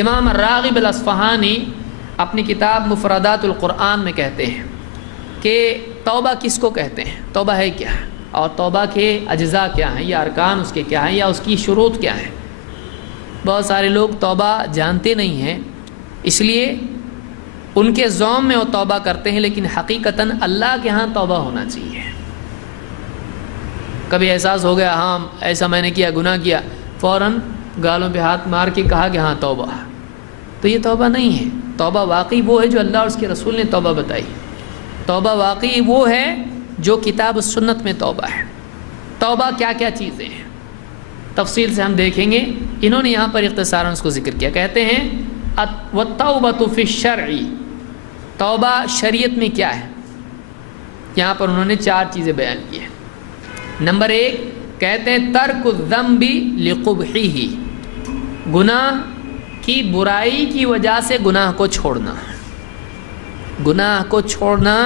امام الراغب الاصفہانی اپنی کتاب مفردات القرآن میں کہتے ہیں کہ توبہ کس کو کہتے ہیں، توبہ ہے کیا، اور توبہ کے اجزاء کیا ہیں، یا ارکان اس کے کیا ہیں، یا اس کی شروط کیا ہیں۔ بہت سارے لوگ توبہ جانتے نہیں ہیں، اس لیے ان کے ذوم میں وہ توبہ کرتے ہیں، لیکن حقیقتاً اللہ کے ہاں توبہ ہونا چاہیے۔ کبھی احساس ہو گیا ہاں ایسا میں نے کیا، گناہ کیا، فوراً گالوں پہ ہاتھ مار کے کہا کہ ہاں توبہ، تو یہ توبہ نہیں ہے۔ توبہ واقعی وہ ہے جو اللہ اور اس کے رسول نے توبہ بتائی۔ توبہ واقعی وہ ہے جو کتاب و سنت میں توبہ ہے۔ توبہ کیا کیا چیزیں ہیں تفصیل سے ہم دیکھیں گے، انہوں نے یہاں پر اختصاراً اس کو ذکر کیا۔ کہتے ہیں وَالتَّوْبَةُ فِي الشَّرْعِ، توبہ شریعت میں کیا ہے۔ یہاں پر انہوں نے 4 چیزیں بیان کی ہیں۔ نمبر 1 کہتے ہیں ترک الذنب لقبحہ، گناہ کی برائی کی وجہ سے گناہ کو چھوڑنا۔ گناہ کو چھوڑنا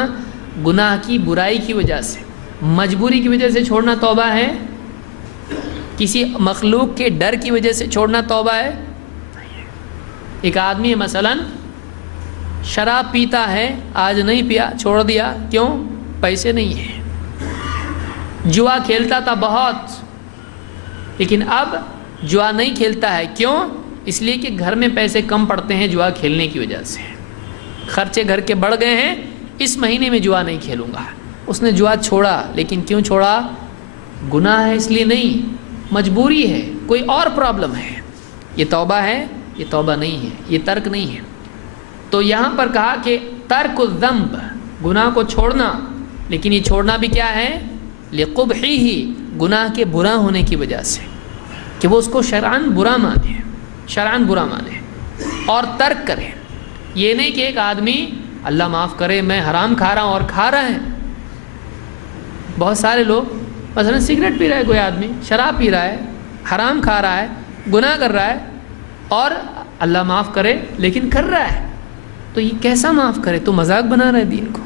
گناہ کی برائی کی وجہ سے، مجبوری کی وجہ سے چھوڑنا توبہ ہے؟ کسی مخلوق کے ڈر کی وجہ سے چھوڑنا توبہ ہے؟ ایک آدمی مثلا شراب پیتا ہے، آج نہیں پیا، چھوڑ دیا، کیوں؟ پیسے نہیں ہیں۔ جوا کھیلتا تھا بہت، لیکن اب جوا نہیں کھیلتا ہے، کیوں؟ اس لیے کہ گھر میں پیسے کم پڑتے ہیں جوا کھیلنے کی وجہ سے، خرچے گھر کے بڑھ گئے ہیں، اس مہینے میں جوا نہیں کھیلوں گا۔ اس نے جوا چھوڑا، لیکن کیوں چھوڑا؟ گناہ ہے اس لیے نہیں، مجبوری ہے، کوئی اور پرابلم ہے۔ یہ توبہ ہے؟ یہ توبہ نہیں ہے، یہ ترک نہیں ہے۔ تو یہاں پر کہا کہ ترک الذنب، گناہ کو چھوڑنا، لیکن یہ چھوڑنا بھی کیا ہے؟ لقبحہ، گناہ کے برا ہونے کی وجہ سے، کہ وہ اس کو شرعاً برا مانے، شرعاً برا مانے اور ترک کرے۔ یہ نہیں کہ ایک آدمی اللہ معاف کرے میں حرام کھا رہا ہوں اور کھا رہا ہے۔ بہت سارے لوگ مثلا سگریٹ پی رہا ہے، کوئی آدمی شراب پی رہا ہے، حرام کھا رہا ہے، گناہ کر رہا ہے، اور اللہ معاف کرے لیکن کر رہا ہے، تو یہ کیسا معاف کرے؟ تو مذاق بنا رہا ہے دین کو،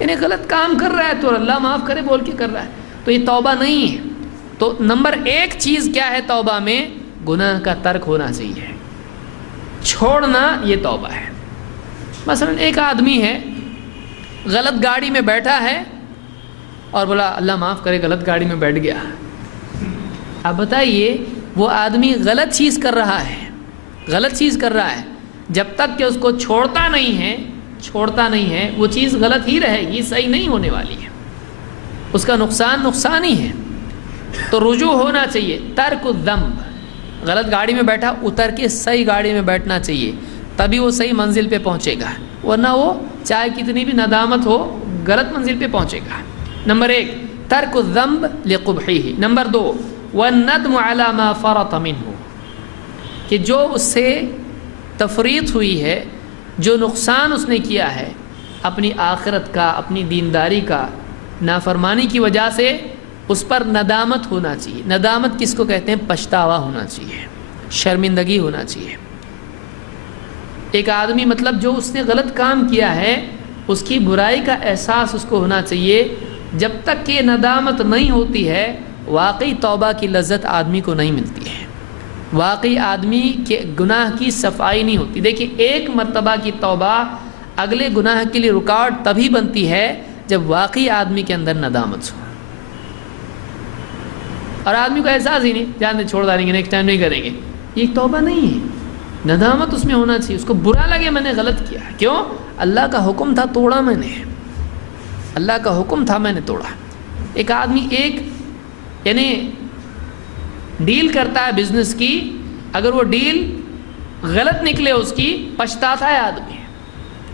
یعنی غلط کام کر رہا ہے تو اللہ معاف کرے بول کے کر رہا ہے، تو یہ توبہ نہیں ہے۔ تو نمبر 1 چیز کیا ہے توبہ میں؟ گناہ کا ترک ہونا چاہیے، چھوڑنا، یہ توبہ ہے۔ مثلا ایک آدمی ہے غلط گاڑی میں بیٹھا ہے اور بولا اللہ معاف کرے غلط گاڑی میں بیٹھ گیا۔ اب بتائیے وہ آدمی غلط چیز کر رہا ہے، غلط چیز کر رہا ہے، جب تک کہ اس کو چھوڑتا نہیں ہے وہ چیز غلط ہی رہے گی، صحیح نہیں ہونے والی ہے، اس کا نقصان ہی ہے۔ تو رجوع ہونا چاہیے، ترک الذنب۔ غلط گاڑی میں بیٹھا، اتر کے صحیح گاڑی میں بیٹھنا چاہیے، تبھی وہ صحیح منزل پہ پہنچے گا، ورنہ وہ چاہے کتنی بھی ندامت ہو غلط منزل پہ پہنچے گا۔ نمبر 1 ترک الذنب لقبحہ۔ نمبر 2 والندم علی ما فرط منہ، کہ جو اس سے تفریط ہوئی ہے، جو نقصان اس نے کیا ہے اپنی آخرت کا، اپنی دینداری کا، نافرمانی کی وجہ سے، اس پر ندامت ہونا چاہیے۔ ندامت کس کو کہتے ہیں؟ پچھتاوا ہونا چاہیے، شرمندگی ہونا چاہیے۔ ایک آدمی مطلب جو اس نے غلط کام کیا ہے اس کی برائی کا احساس اس کو ہونا چاہیے۔ جب تک کہ ندامت نہیں ہوتی ہے واقعی توبہ کی لذت آدمی کو نہیں ملتی ہے، واقعی آدمی کے گناہ کی صفائی نہیں ہوتی۔ دیکھیں ایک مرتبہ کی توبہ اگلے گناہ کے لیے رکاوٹ تبھی بنتی ہے جب واقعی آدمی کے اندر ندامت ہو، اور آدمی کو احساس ہی نہیں، جان دے چھوڑ دیں گے، نیکسٹ ٹائم نہیں کریں گے، یہ توبہ نہیں ہے۔ ندامت اس میں ہونا چاہیے، اس کو برا لگے میں نے غلط کیا، کیوں؟ اللہ کا حکم تھا توڑا میں نے، اللہ کا حکم تھا میں نے توڑا۔ ایک آدمی یعنی ڈیل کرتا ہے بزنس کی، اگر وہ ڈیل غلط نکلے اس کی، پچھتاتا ہے آدمی،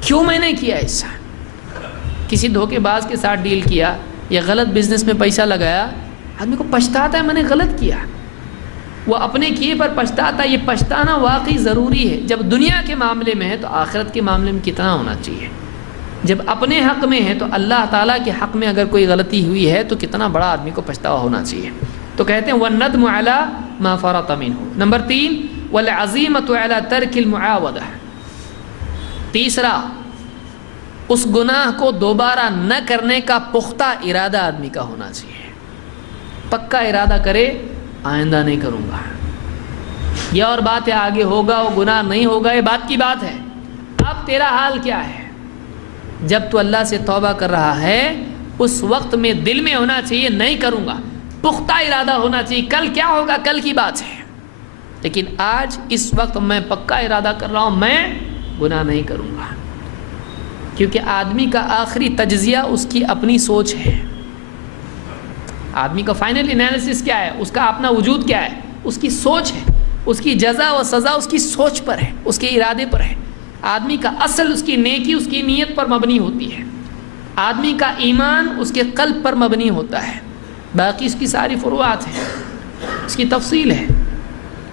کیوں میں نے کیا ایسا؟ کسی دھوکے باز کے ساتھ ڈیل کیا یا غلط بزنس میں پیسہ لگایا، آدمی کو پچھتاتا ہے میں نے غلط کیا، وہ اپنے کیے پر پچھتاتا ہے۔ یہ پچھتانا واقعی ضروری ہے، جب دنیا کے معاملے میں ہے تو آخرت کے معاملے میں کتنا ہونا چاہیے۔ جب اپنے حق میں ہے تو اللہ تعالیٰ کے حق میں اگر کوئی غلطی ہوئی ہے تو کتنا بڑا آدمی کو پچھتاوا ہونا چاہیے۔ تو کہتے ہیں وَالنَّدْمُ عَلَى مَا فَرَطَ مِنْهُ۔ نمبر 3 وَالْعَزِيمَةُ عَلَى تَرْكِ الْمُعَاوَدَةِ۔ تیسرا، اس گناہ کو دوبارہ نہ کرنے کا پختہ ارادہ آدمی کا ہونا چاہیے، پکا ارادہ کرے آئندہ نہیں کروں گا، یہ اور بات ہے آگے ہوگا وہ گناہ نہیں ہوگا، یہ بات کی بات ہے۔ اب تیرا حال کیا ہے؟ جب تو اللہ سے توبہ کر رہا ہے اس وقت میں دل میں ہونا چاہیے نہیں کروں گا، پختہ ارادہ ہونا چاہیے، کل کیا ہوگا کل کی بات ہے، لیکن آج اس وقت میں پکا ارادہ کر رہا ہوں میں گناہ نہیں کروں گا۔ کیونکہ آدمی کا آخری تجزیہ اس کی اپنی سوچ ہے۔ آدمی کا فائنل انالیسس کیا ہے؟ اس کا اپنا وجود کیا ہے؟ اس کی سوچ ہے۔ اس کی جزا و سزا اس کی سوچ پر ہے، اس کے ارادے پر ہے۔ آدمی کا اصل اس کی نیکی اس کی نیت پر مبنی ہوتی ہے۔ آدمی کا ایمان اس کے قلب پر مبنی ہوتا ہے، باقی اس کی ساری فروعات ہیں، اس کی تفصیل ہے،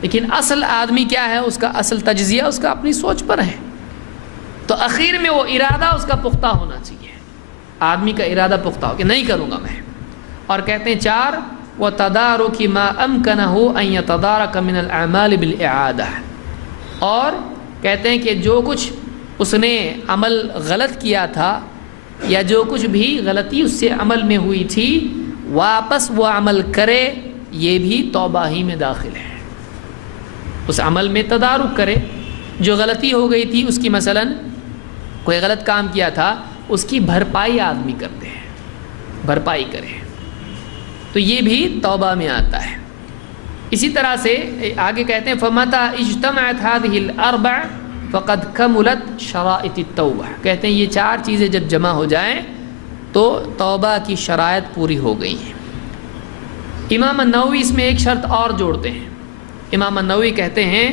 لیکن اصل آدمی کیا ہے؟ اس کا اصل تجزیہ اس کا اپنی سوچ پر ہے۔ تو اخیر میں وہ ارادہ اس کا پختہ ہونا چاہیے، آدمی کا ارادہ پختہ ہو کہ نہیں کروں گا میں۔ اور کہتے ہیں 4 وَتَدَارُكِ مَا أَمْكَنَهُ أَن يَتَدَارَكَ مِنَ الْأَعْمَالِ بِالْإِعَادَةِ، اور کہتے ہیں کہ جو کچھ اس نے عمل غلط کیا تھا یا جو کچھ بھی غلطی اس سے عمل میں ہوئی تھی واپس وہ عمل کرے، یہ بھی توبہ ہی میں داخل ہے۔ اس عمل میں تدارک کرے، جو غلطی ہو گئی تھی اس کی، مثلا کوئی غلط کام کیا تھا اس کی بھرپائی آدمی کرتے ہیں، بھرپائی کرے، تو یہ بھی توبہ میں آتا ہے۔ اسی طرح سے آگے کہتے ہیں فَمَتَى اجْتَمَعَتْ هَذِهِ الْأَرْبَعُ فَقَدْ كَمُلَتْ شَرَائِطِ التَّوْبَةِ، کہتے ہیں یہ 4 چیزیں جب جمع ہو جائیں تو توبہ کی شرائط پوری ہو گئی ہیں۔ امام النووی اس میں ایک شرط اور جوڑتے ہیں۔ امام النووی کہتے ہیں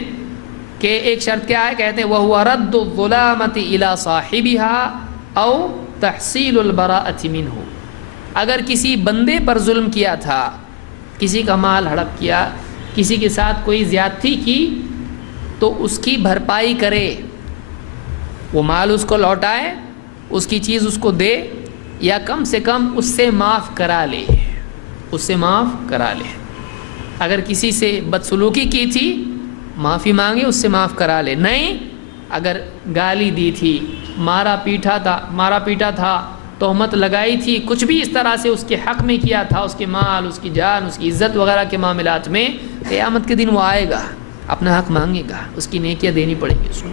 کہ ایک شرط کیا ہے؟ کہتے ہیں وَهُوَ رَدُّ الظُّلَامَةِ إِلَى صَاحِبِهَا أَوْ تَحْصِيلُ الْبَرَاءَةِ مِنْهُ، اگر کسی بندے پر ظلم کیا تھا، کسی کا مال ہڑپ کیا، کسی کے ساتھ کوئی زیادتی کی، تو اس کی بھرپائی کرے، وہ مال اس کو لوٹائے، اس کی چیز اس کو دے، یا کم سے کم اس سے معاف کرا لے، اس سے معاف کرا لے۔ اگر کسی سے بدسلوکی کی تھی معافی مانگے، اس سے معاف کرا لے۔ نہیں، اگر گالی دی تھی، مارا پیٹا تھا، تہمت لگائی تھی، کچھ بھی اس طرح سے اس کے حق میں کیا تھا، اس کے مال، اس کی جان، اس کی عزت وغیرہ کے معاملات میں، قیامت کے دن وہ آئے گا، اپنا حق مانگے گا، اس کی نیکیاں دینی پڑیں گی اس کو۔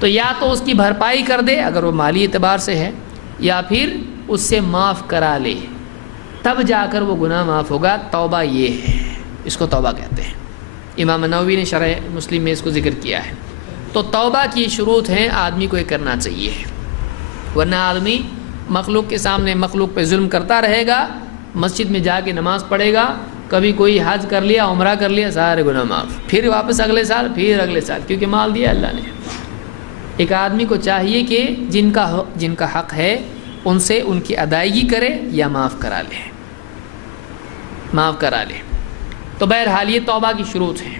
تو یا تو اس کی بھرپائی کر دے اگر وہ مالی اعتبار سے ہے، یا پھر اس سے معاف کرا لے، تب جا کر وہ گناہ معاف ہوگا۔ توبہ یہ ہے، اس کو توبہ کہتے ہیں۔ امام نووی نے شرح مسلم میں اس کو ذکر کیا ہے۔ تو توبہ کی شروط ہیں، آدمی کو یہ کرنا چاہیے، ورنہ آدمی مخلوق کے سامنے مخلوق پہ ظلم کرتا رہے گا، مسجد میں جا کے نماز پڑھے گا، کبھی کوئی حج کر لیا، عمرہ کر لیا، سارے گناہ معاف، پھر واپس اگلے سال، پھر اگلے سال، کیونکہ مال دیا اللہ نے۔ ایک آدمی کو چاہیے کہ جن کا حق ہے ان سے ان کی ادائیگی کرے یا معاف کرا لے، معاف کرا لے۔ تو بہرحال یہ توبہ کی شروط ہیں۔